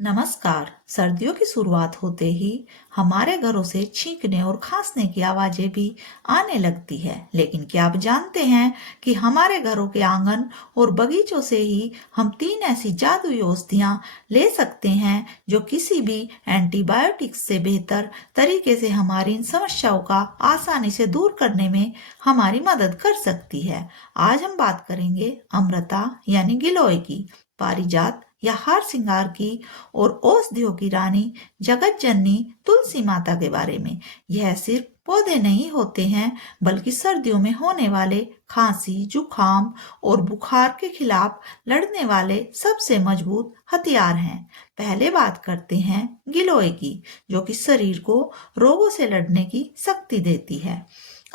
नमस्कार। सर्दियों की शुरुआत होते ही हमारे घरों से छींकने और खांसने की आवाजें भी आने लगती है। लेकिन क्या आप जानते हैं कि हमारे घरों के आंगन और बगीचों से ही हम 3 ऐसी जादुई औषधियां ले सकते हैं जो किसी भी एंटीबायोटिक्स से बेहतर तरीके से हमारी इन समस्याओं का आसानी से दूर करने में हमारी मदद कर सकती है। आज हम बात करेंगे अमृता यानी गिलोय की, पारिजात या हार सिंगार की और औषधियों की रानी जगत जननी तुलसी माता के बारे में। यह सिर्फ पौधे नहीं होते हैं, बल्कि सर्दियों में होने वाले खांसी, जुकाम और बुखार के खिलाफ लड़ने वाले सबसे मजबूत हथियार हैं। पहले बात करते हैं गिलोय की, जो कि शरीर को रोगों से लड़ने की शक्ति देती है।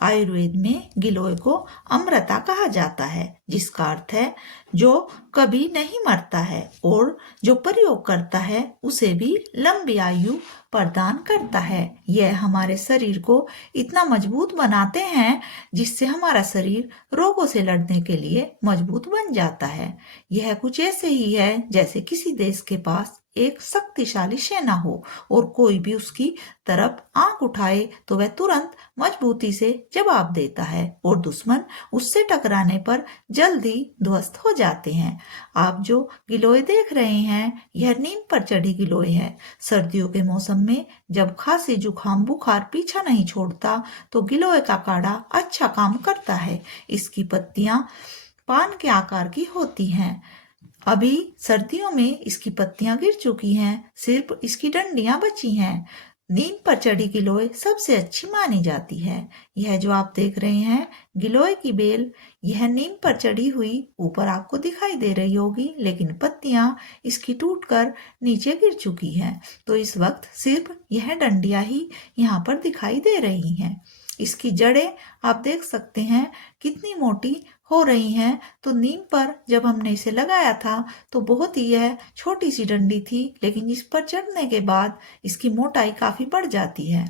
आयुर्वेद में गिलोय को अमृता कहा जाता है, जिसका अर्थ है जो कभी नहीं मरता है और जो प्रयोग करता है उसे भी लंबी आयु प्रदान करता है। यह हमारे शरीर को इतना मजबूत बनाते हैं जिससे हमारा शरीर रोगों से लड़ने के लिए मजबूत बन जाता है। यह कुछ ऐसे ही है जैसे किसी देश के पास एक शक्तिशाली सेना हो और कोई भी उसकी तरफ आंख उठाए तो वह तुरंत मजबूती से जवाब देता है और दुश्मन उससे टकराने पर जल्दी ध्वस्त हो जाते हैं। आप जो गिलोय देख रहे हैं यह नीम पर चढ़ी गिलोय है। सर्दियों के मौसम में जब खांसी, जुकाम, बुखार पीछा नहीं छोड़ता तो गिलोय का काढ़ा अच्छा काम करता है। इसकी पत्तियां पान के आकार की होती हैं। अभी सर्दियों में इसकी पत्तियां गिर चुकी हैं, सिर्फ इसकी डंडियां बची हैं। नीम पर चढ़ी गिलोय सबसे अच्छी मानी जाती है। यह जो आप देख रहे हैं गिलोय की बेल, यह नीम पर चढ़ी हुई ऊपर आपको दिखाई दे रही होगी, लेकिन पत्तियां इसकी टूटकर नीचे गिर चुकी हैं। तो इस वक्त सिर्फ यह डंडियां ही यहाँ पर दिखाई दे रही हैं। इसकी जड़ें आप देख सकते हैं कितनी मोटी हो रही हैं। तो नीम पर जब हमने इसे लगाया था तो बहुत ही यह छोटी सी डंडी थी, लेकिन इस पर चढ़ने के बाद इसकी मोटाई काफी बढ़ जाती है।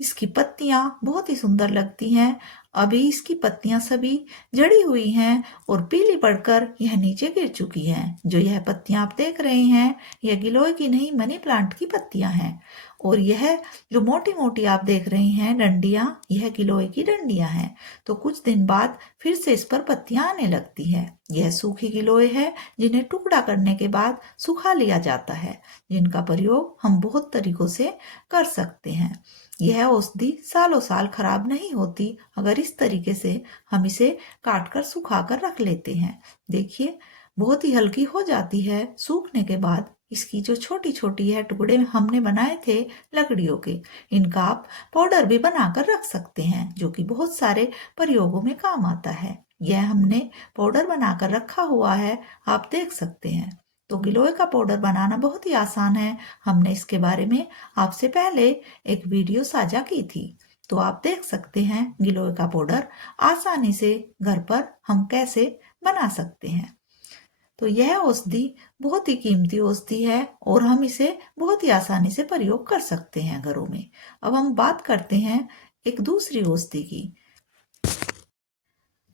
इसकी पत्तियां बहुत ही सुंदर लगती हैं। अभी इसकी पत्तियां सभी जड़ी हुई हैं और पीली पड़कर यह नीचे गिर चुकी हैं। जो यह पत्तियां आप देख रहे हैं यह गिलोय की नहीं, मनी प्लांट की पत्तियां हैं। और यह जो मोटी मोटी आप देख रहे हैं डंडियां, यह गिलोय की डंडियां हैं। तो कुछ दिन बाद फिर से इस पर पत्तियां आने लगती है। यह सूखी गिलोय है जिन्हें टुकड़ा करने के बाद सुखा लिया जाता है, जिनका प्रयोग हम बहुत तरीकों से कर सकते हैं। यह औषधि सालों साल खराब नहीं होती अगर इस तरीके से हम इसे काट कर सुखा कर रख लेते हैं। देखिए बहुत ही हल्की हो जाती है सूखने के बाद। इसकी जो छोटी छोटी है टुकड़े हमने बनाए थे लकड़ियों के, इनका आप पाउडर भी बनाकर रख सकते हैं, जो कि बहुत सारे प्रयोगों में काम आता है। यह हमने पाउडर बनाकर रखा हुआ है, आप देख सकते हैं। तो गिलोय का पाउडर बनाना बहुत ही आसान है। हमने इसके बारे में आपसे पहले एक वीडियो साझा की थी, तो आप देख सकते हैं गिलोय का पाउडर आसानी से घर पर हम कैसे बना सकते हैं। तो यह औषधि बहुत ही कीमती औषधि है और हम इसे बहुत ही आसानी से प्रयोग कर सकते हैं घरों में। अब हम बात करते हैं एक दूसरी औषधि की,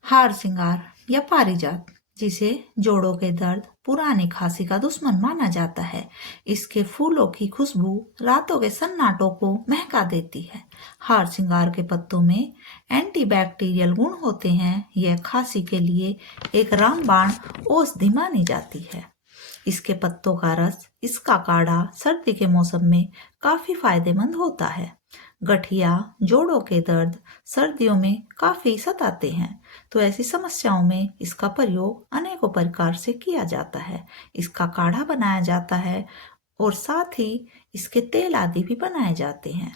हार सिंगार या पारिजात, जिसे जोड़ों के दर्द, पुरानी खांसी का दुश्मन माना जाता है। इसके फूलों की खुशबू रातों के सन्नाटों को महका देती है। हार सिंगार के पत्तों में एंटीबैक्टीरियल गुण होते हैं। यह खांसी के लिए एक रामबाण औषधि मानी जाती है। इसके पत्तों का रस, इसका काढ़ा सर्दी के मौसम में काफी फायदेमंद होता है। गठिया, जोड़ों के दर्द सर्दियों में काफी सताते हैं, तो ऐसी समस्याओं में इसका प्रयोग अनेकों प्रकार से किया जाता है। इसका काढ़ा बनाया जाता है और साथ ही इसके तेल आदि भी बनाए जाते हैं।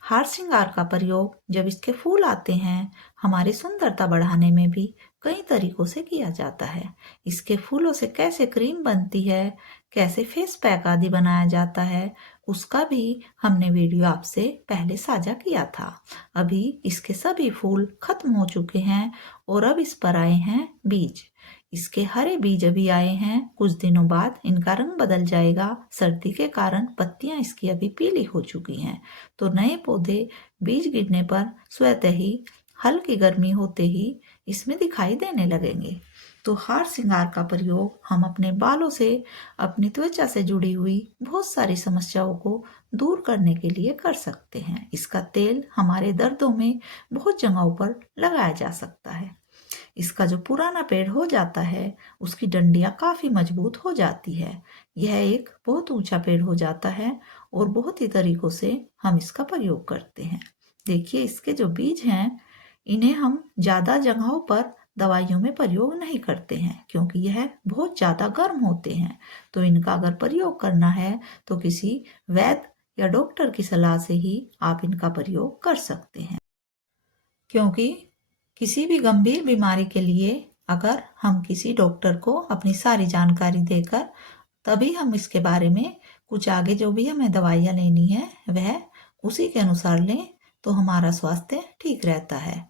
हार श्रृंगार का प्रयोग जब इसके फूल आते हैं हमारी सुंदरता बढ़ाने में भी कई तरीकों से किया जाता है। इसके फूलों से कैसे क्रीम बनती है, कैसे फेस पैक आदि बनाया जाता है, उसका भी हमने वीडियो आपसे पहले साझा किया था। अभी इसके सभी फूल खत्म हो चुके हैं और अब इस पर आए हैं बीज। इसके हरे बीज अभी आए हैं, कुछ दिनों बाद इनका रंग बदल जाएगा। सर्दी के कारण पत्तियां इसकी अभी पीली हो चुकी हैं, तो नए पौधे बीज गिरने पर स्वतः ही हल्की गर्मी होते ही इसमें दिखाई देने लगेंगे। तो हार श्रृंगार का प्रयोग हम अपने बालों से, अपनी त्वचा से जुड़ी हुई बहुत सारी समस्याओं को दूर करने के लिए कर सकते हैं। इसका तेल हमारे दर्दों में बहुत जगहों पर लगाया जा सकता है। इसका जो पुराना पेड़ हो जाता है उसकी डंडियां काफी मजबूत हो जाती है। यह एक बहुत ऊंचा पेड़ हो जाता है और बहुत ही तरीकों से हम इसका प्रयोग करते हैं। देखिए, इसके जो बीज हैं इन्हें हम ज्यादा जगहों पर दवाइयों में प्रयोग नहीं करते हैं क्योंकि यह बहुत ज्यादा गर्म होते हैं। तो इनका अगर प्रयोग करना है तो किसी वैद्य या डॉक्टर की सलाह से ही आप इनका प्रयोग कर सकते हैं। क्योंकि किसी भी गंभीर बीमारी के लिए अगर हम किसी डॉक्टर को अपनी सारी जानकारी देकर तभी हम इसके बारे में कुछ आगे जो भी हमें दवाइयाँ लेनी है वह उसी के अनुसार लें तो हमारा स्वास्थ्य ठीक रहता है।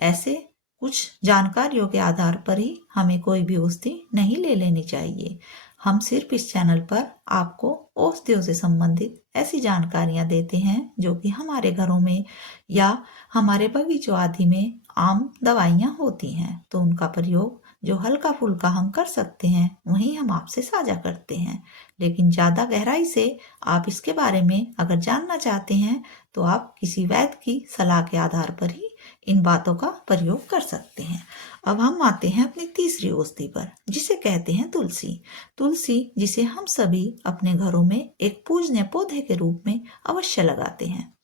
ऐसे कुछ जानकारियों के आधार पर ही हमें कोई भी औषधि नहीं ले लेनी चाहिए। हम सिर्फ इस चैनल पर आपको औषधियों से संबंधित ऐसी जानकारियां देते हैं जो कि हमारे घरों में या हमारे बगीचों आदि में आम दवाइयां होती हैं, तो उनका प्रयोग जो हल्का फुल्का हम कर सकते हैं वही हम आपसे साझा करते हैं। लेकिन ज्यादा गहराई से आप इसके बारे में अगर जानना चाहते हैं तो आप किसी वैद्य की सलाह के आधार पर ही इन बातों का प्रयोग कर सकते हैं। अब हम आते हैं अपनी तीसरी औषधि पर जिसे कहते हैं तुलसी। तुलसी जिसे हम सभी अपने घरों में एक पूजनीय पौधे के रूप में अवश्य लगाते हैं।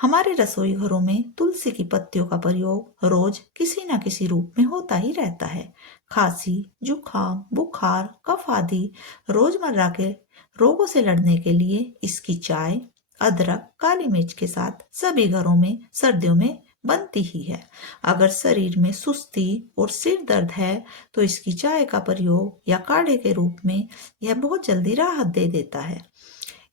हमारे रसोई घरों में तुलसी की पत्तियों का प्रयोग रोज किसी न किसी रूप में होता ही रहता है। खांसी, जुकाम, बुखार, कफ आदि रोजमर्रा के रोगों से लड़ने के लिए इसकी चाय अदरक, काली मिर्च के साथ सभी घरों में सर्दियों में बनती ही है। अगर शरीर में सुस्ती और सिर दर्द है तो इसकी चाय का प्रयोग या काढ़े के रूप में यह बहुत जल्दी राहत दे देता है।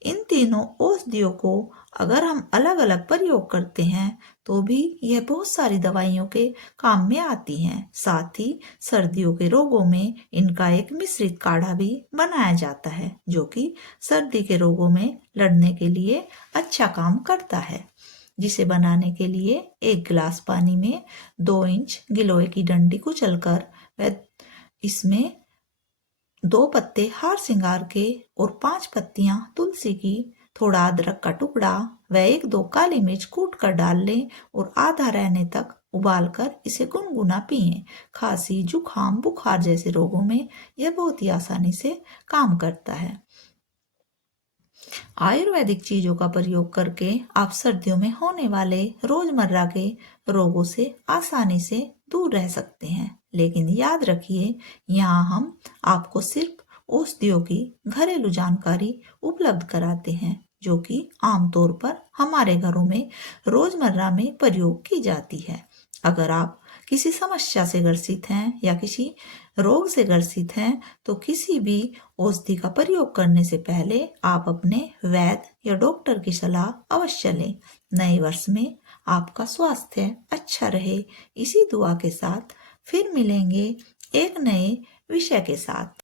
इन तीनों औषधियों को अगर हम अलग अलग प्रयोग करते हैं तो भी यह बहुत सारी दवाइयों के काम में आती हैं। साथ ही सर्दियों के रोगों में इनका एक मिश्रित काढ़ा भी बनाया जाता है जो कि सर्दी के रोगों में लड़ने के लिए अच्छा काम करता है। जिसे बनाने के लिए 1 गिलास पानी में 2 इंच गिलोय की डंडी कुचलकर वह इसमें 2 पत्ते हार श्रृंगार के और 5 पत्तियां तुलसी की, थोड़ा अदरक का टुकड़ा व 1-2 काली मिर्च कूट कर डाल लें और आधा रहने तक उबालकर इसे गुनगुना पिएं। खांसी, जुकाम, बुखार जैसे रोगों में यह बहुत ही आसानी से काम करता है। आयुर्वेदिक चीजों का प्रयोग करके आप सर्दियों में होने वाले रोजमर्रा के रोगों से आसानी से दूर रह सकते हैं। लेकिन याद रखिए, यहाँ हम आपको सिर्फ औषधियों की घरेलू जानकारी उपलब्ध कराते हैं जो कि आमतौर पर हमारे घरों में रोजमर्रा में प्रयोग की जाती है। अगर आप किसी समस्या से ग्रसित हैं या किसी रोग से ग्रसित हैं तो किसी भी औषधि का प्रयोग करने से पहले आप अपने वैद्य या डॉक्टर की सलाह अवश्य लें। नए वर्ष में आपका स्वास्थ्य अच्छा रहे, इसी दुआ के साथ फिर मिलेंगे एक नए विषय के साथ।